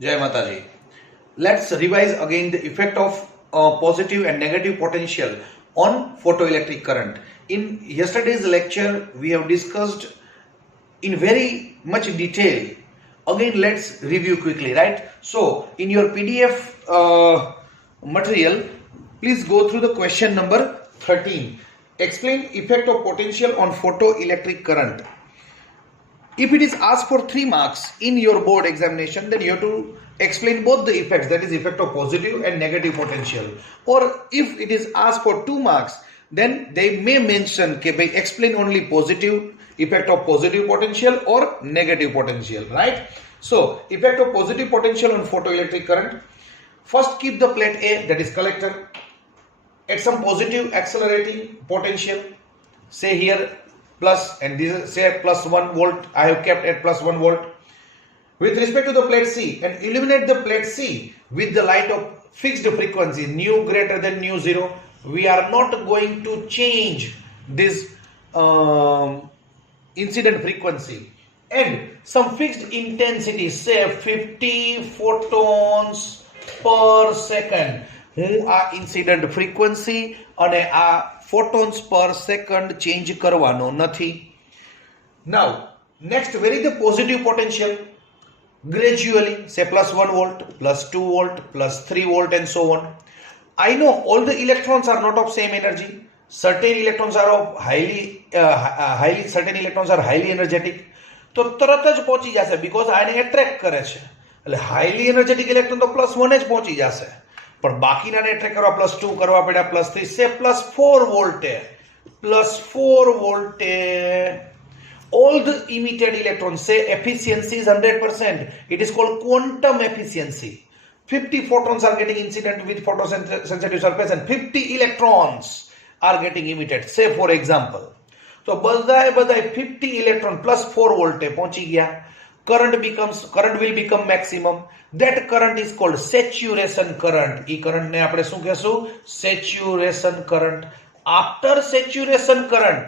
Jai Mataji. Let's revise again the effect of positive and negative potential on photoelectric current. In yesterday's lecture, we have discussed in very much detail. Again, let's review quickly, right? So, in your PDF material, please go through the question number 13. Explain effect of potential on photoelectric current. If it is asked for 3 marks in your board examination, then you have to explain both the effects, that is effect of positive and negative potential. Or if it is asked for 2 marks, then they may mention explain only positive effect of positive potential or negative potential, right? So effect of positive potential on photoelectric current. First, keep the plate A, that is collector, at some positive accelerating potential, say here plus, and this is say plus 1 volt, I have kept at plus 1 volt. With respect to the plate C, and illuminate the plate C with the light of fixed frequency, nu greater than nu 0. We are not going to change this incident frequency, and some fixed intensity, say 50 photons per second. આ incident frequency અને આ photons પર second change કરવાનો નથી. Now, next, vary the positive potential gradually, say plus 1 volt, plus 2 volt, plus 3 volt, and so on. I know all the electrons are not of same energy. Certain electrons are of certain electrons are highly energetic. તો તરત જ પહોંચી જશે because આને attract કરે છે. એટલે highly energetic electron તો plus 1 જ પહોંચી જશે. પણ બાકીનાને એટ્રેક્ટ કરવા પ્લસ 2 કરવા પડ્યા પ્લસ 3, સે પ્લસ 4 વોલ્ટે, પ્લસ 4 વોલ્ટે. All the emitted electrons, say efficiency is 100%. It is called quantum efficiency. 50 photons are getting incident with photosensitive surface and 50 electrons are getting emitted. Say for example, so બધાય 50 electron plus 4 volt પહોંચી ગયા. Current will become maximum. That current is called saturation current. E current ને આપણે શું કહેશું? Saturation current. After saturation current,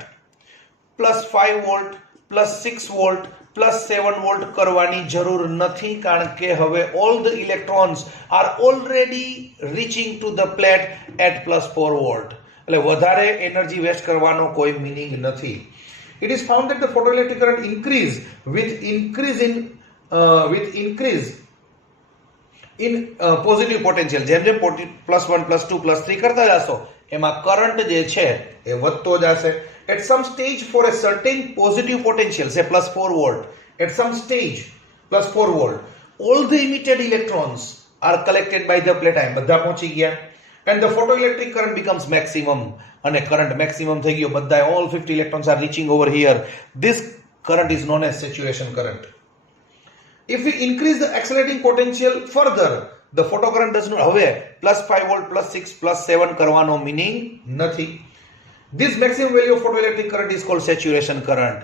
plus 5 volt, plus 6 volt, plus 7 volt કરવાની જરૂર નથી, કારણ કે હવે all the electrons are already reaching to the plate at plus 4 volt. એટલે વધારે એનર્જી વેસ્ટ કરવાનો કોઈ મીનિંગ નથી. It is found that the photoelectric current increase with increase in positive potential. જેમ જેમ plus 1, plus 2, plus 3 કરતા જશો, એમાં કરંટ જે છે એ વધતો જશે. At some stage, for a certain positive potential, say plus 4 volt, at some stage plus 4 volt, all the emitted electrons are collected by the plate. બધા પહોંચી ગયા, and the photoelectric current becomes maximum. And a current maximum થઈ ગયો, બધા all 50 electrons are reaching over here. This current is known as saturation current. If we increase the accelerating potential further, the photocurrent does not, હવે plus 5 volt, plus 6, plus 7 કરવાનો meaning નથી. This maximum value of photoelectric current is called saturation current.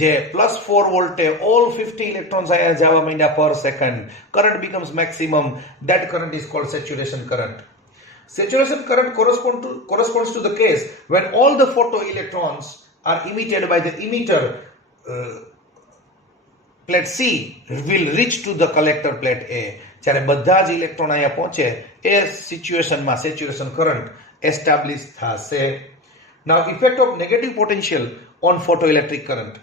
જે plus 4 volt all 50 electrons આયા જવા માંડ્યા per second, current becomes maximum. That current is called saturation current. Saturation current corresponds to the case when all the photoelectrons are emitted by the emitter plate C will reach to the collector plate A. જ્યારે બધા જ electron અહીંયા પહોંચે એ સિચ્યુએશનમાં saturation current establish થશે. Now, effect of negative potential on photoelectric current.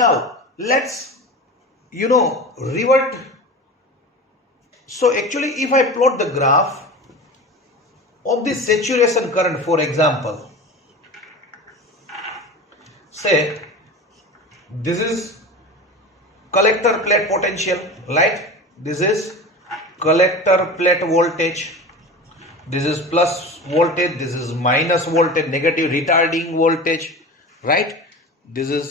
Now, let's revert. So actually, if I plot the graph of this saturation current, for example, say this is collector plate potential, right? This is collector plate voltage. This is plus voltage, this is minus voltage, negative retarding voltage, right? This is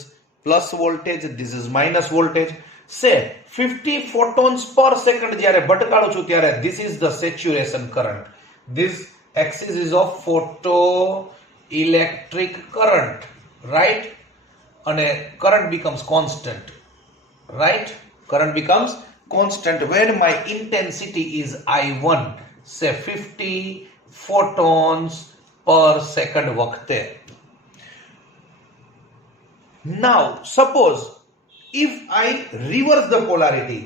plus voltage, this is minus voltage. Say 50 photons per second જ્યારે ભટકાડું છું ત્યારે this is the saturation current. This axis is of photoelectric current, right? And current becomes constant, right? Current becomes constant when my intensity is I1, say 50 photons per second વખતે. Now, suppose if I reverse the polarity,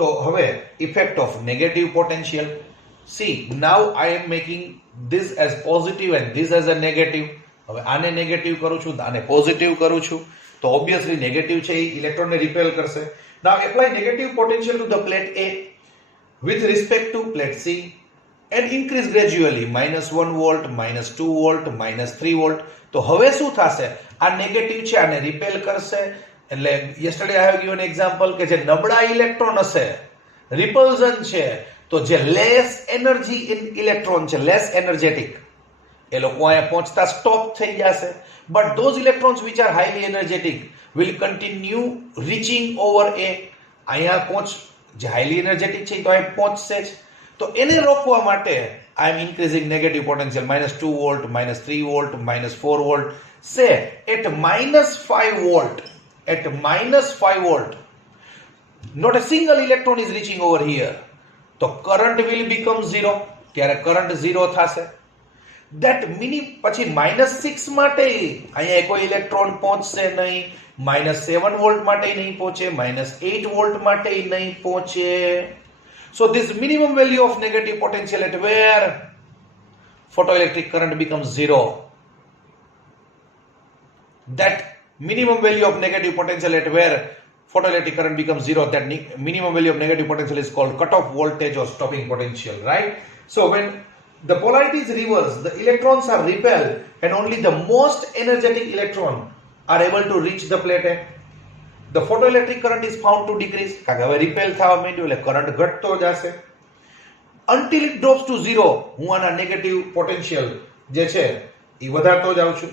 તો હવે effect of negative potential. See, now I am making this as positive and this as a negative. હવે આને negative કરું છું, આને positive કરું છું, તો ઓબ્વિયસલી નેગેટિવ છે એ ઇલેક્ટ્રોનને રિપેલ કરશે. Now apply negative potential to the plate A with respect to plate C and increase gradually -1 volt, -2 volt, -3 volt. તો હવે શું થશે? આ નેગેટિવ છે, આને રિપેલ કરશે. એટલે yesterday I have given example કે જે નબળા ઇલેક્ટ્રોન હશે, રિપલ્ઝન છે, તો જે લેસ એનર્જી ઇન ઇલેક્ટ્રોન છે, લેસ એનર્જેટિક, એ લોકો અહીંયા પહોંચતા સ્ટોપ થઈ જશે. But those electrons which are highly energetic will continue reaching over એ. અહીંયા જે હાઈલી એનર્જેટિક છે તો અહીં પહોંચશે જ. તો એને રોકવા માટે I am increasing negative potential -2 volt, -3 volt, -4 volt. Say at -5 volt, at -5 volt, not a single electron is reaching over here. So current will become 0. ત્યારે current 0 થશે. That પછી -6 માટે અહીંયા કોઈ ઇલેક્ટ્રોન પહોંચશે નહીં, -7 વોલ્ટ માટે નહીં પહોંચે, -8 વોલ્ટ માટે નહીં પહોંચે. So this minimum value of negative potential at where photoelectric current becomes 0. That minimum value of negative potential at where photoelectric current becomes 0, that minimum value of negative potential is called cutoff voltage or stopping potential, right? So when the polarity is reversed, the electrons are repelled and only the most energetic electron are able to reach the plate A. The photoelectric current is found to decrease. કારણ કે હવે repel થવા માંડ્યું એટલે current ઘટતો જશે until it drops to 0. હું આના નેગેટિવ પોટેન્શિયલ જે છે એ વધારતો જાઉં છું.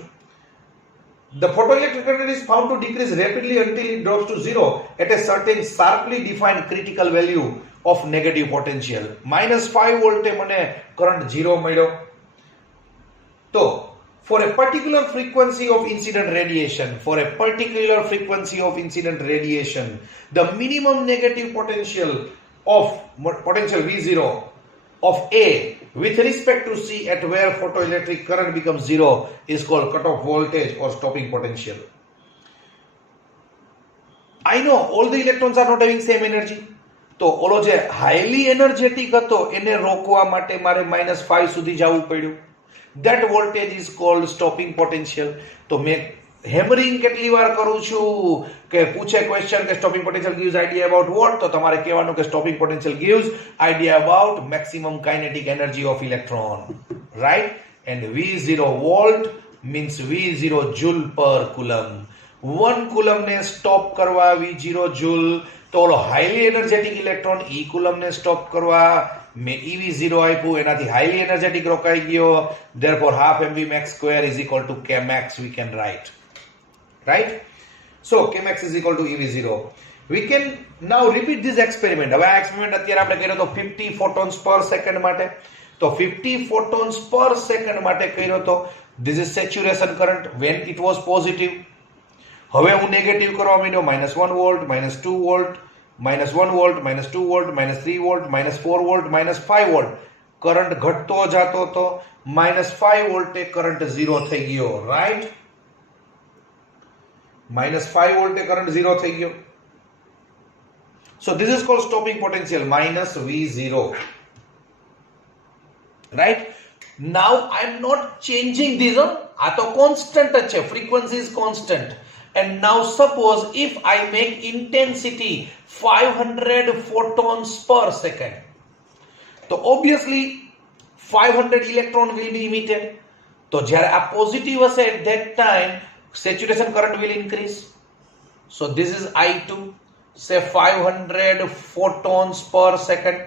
The photoelectric current is found to decrease rapidly until it drops to 0 at a certain sharply defined critical value of negative potential. -5 વોલ્ટે મને કરંટ 0 મળ્યો. તો for a particular frequency of incident radiation, the minimum negative potential of potential V0 of A with respect to C at where photoelectric current becomes 0 is called cutoff voltage or stopping potential. I know all the electrons are not having same energy. તો ઓલો જે highly energetic હતો એને રોકવા માટે મારે -5 સુધી જવું પડ્યું. That voltage is called stopping potential. તો મેં હેમરિંગ કેટલી વાર કરું છું કે પૂછે ક્વેશ્ચન કે stopping potential gives idea about what, તો તમારે કહેવાનું કે stopping potential gives idea about maximum kinetic energy of electron, right? And V0 volt means V0 joule per coulomb. 1 coulomb ને સ્ટોપ કરવા V0 joule. તો ઓલો હાઈલી એનર્જેટિક ઇલેક્ટ્રોન ઈ coulomb ને stop કરવા મેં EV0 આપ્યું, એનાથી હાઈલી એનર્જેટિક રોકાઈ ગયો. therefore half mv max square is equal to kmax we can write, right? So kmax is equal to EV0. We can now repeat this experiment. હવે આ experiment અત્યારે આપણે કર્યો તો 50 photons per second માટે. તો 50 photons per second માટે કર્યો તો this is saturation current when it was positive. હવે હું નેગેટિવ કરવા માંડ્યો, -1 volt, -2 volt, -1 volt, -2 volt, -3 volt, -4 volt, -5 volt. Current ઘટતો જતો તો -5 વોલ્ટે કરંટ 0 થઈ ગયો, રાઈટ? -5 વોલ્ટે કરંટ 0 થઈ ગયો. So this is called stopping potential -V0, right? Now I am not changing this. આ તો constant જ છે, frequency is constant. And now suppose if I make intensity 500 photons per second, so obviously 500 electron will be emitted. So જ્યારે આ positive હશે at that time saturation current will increase. So this is I2, say 500 photons per second.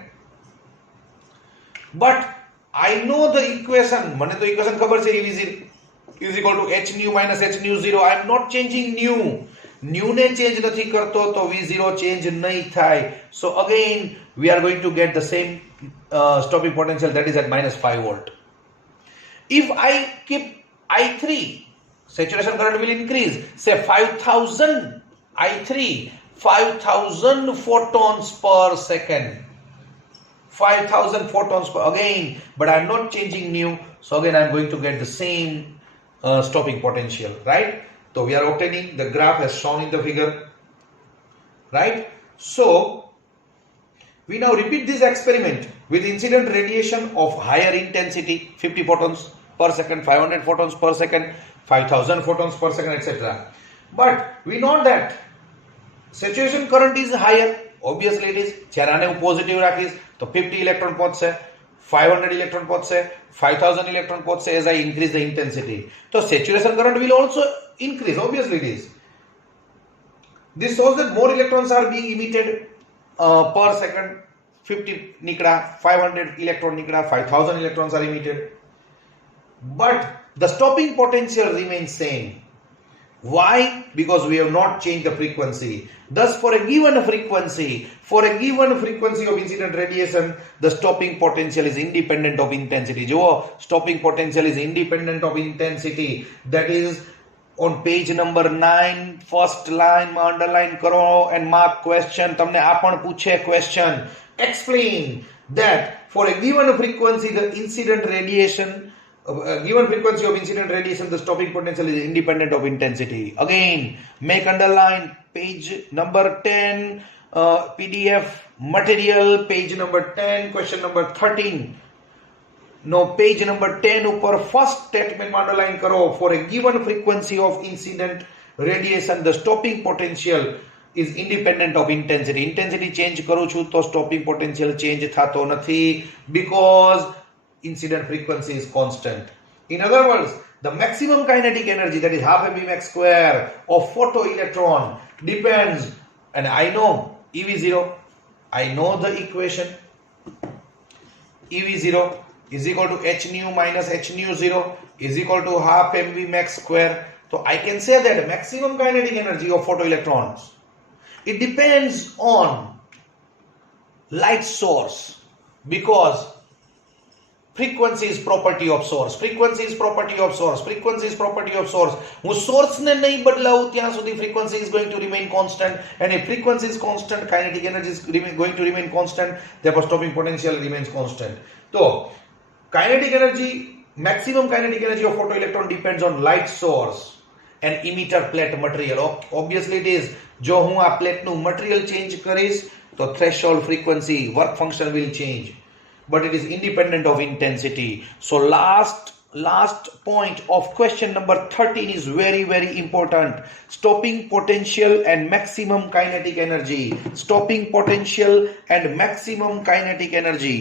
But I know the equation, મને તો equation ખબર છે, EV0 is equal to h nu minus h nu 0. I am not changing nu. Nu ને change નથી કરતો તો V0 change નહીં થાય. So again we are going to get the same stopping potential, that is at -5 volt. If I keep I3, saturation current will increase. Say 5000 I3, 5000 photons per second. 5000 photons per, again, but I am not changing nu. So again I am going to get the same stopping potential, right? So we are obtaining the graph as shown in the figure, right? So We now repeat this experiment with incident radiation of higher intensity, 50 photons per second, 500 photons per second, 5000 photons per second, etc. But we know that saturation current is higher. Obviously it is. જ્યારે આને હું positive રાખીશ તો 50 electron પહોંચશે, 500 electron પહોંચશે, 5000 electron પહોંચશે as I increase the intensity. So saturation current will also increase. Obviously it is. This shows that more electrons are being emitted per second. 50 nikda, 500 electron nikda, 5000 electrons are emitted. But the stopping potential remains same. Why? Because we have not changed the frequency. Thus, for a given frequency of incident radiation, the stopping potential is independent of intensity. Jo, stopping potential is independent of intensity. That is on page number 9, first line, underline karo and mark question. Tamne apn puche question. Explain that for a given frequency, the incident radiation. Given frequency of incident radiation, the stopping potential is independent of intensity. Again, make underline page number 10, PDF material, page number 10, question number 13. No, page number 10 upar first statement underline karo. For a given frequency of incident radiation, the stopping potential is independent of intensity. Intensity change karu chu to stopping potential change thato nathi because incident frequency is constant. In other words, the maximum kinetic energy, that is half mv max square of photoelectron, depends, and I know EV0, I know the equation. EV0 is equal to h nu minus h nu 0 is equal to half mv max square. So I can say that maximum kinetic energy of photoelectrons, it depends on light source, because frequency is property of source. Frequency is property of source. Frequency is property of source. હું source ને નહીં બદલાવું ત્યાં સુધી frequency is going to remain constant, and if frequency is constant, kinetic energy is going to remain constant, therefore stopping potential remains constant. So kinetic energy, maximum kinetic energy of photoelectron depends on light source and emitter plate material. Obviously it is. જો હું આ plate નું material change કરીશ તો threshold frequency, work function will change. But it is independent of intensity. So last point of question number 13 is very, very important. Stopping potential and maximum kinetic energy. Stopping potential and maximum kinetic energy.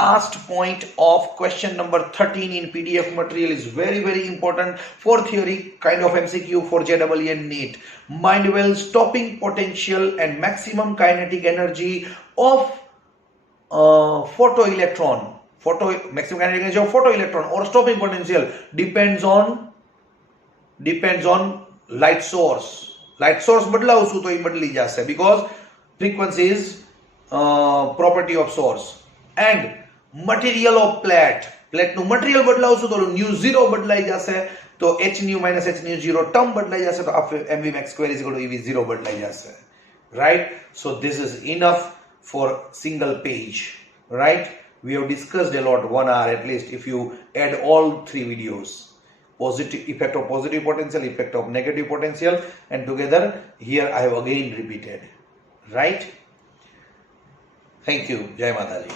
Last point of question number 13 in PDF material is very, very important for theory, kind of MCQ for JEE and NEET. Mind well, stopping potential and maximum kinetic energy of maximum kinetic energy of photoelectron or stopping potential depends on light source. Light source બદલાવશું તો એ બદલી જશે because frequency is property of source. And material of plate નું material બદલાવશું તો nu 0 બદલાઈ જશે, તો h nu minus h nu 0 term બદલાઈ જશે, તો mv max square is equal to ev 0 બદલાઈ જશે. Right? So this is enough for single page, right? We have discussed a lot, 1 hour at least, if you add all 3 videos. Positive effect of positive potential, effect of negative potential, and together here I have again repeated, right? Thank you. Jai Mataji.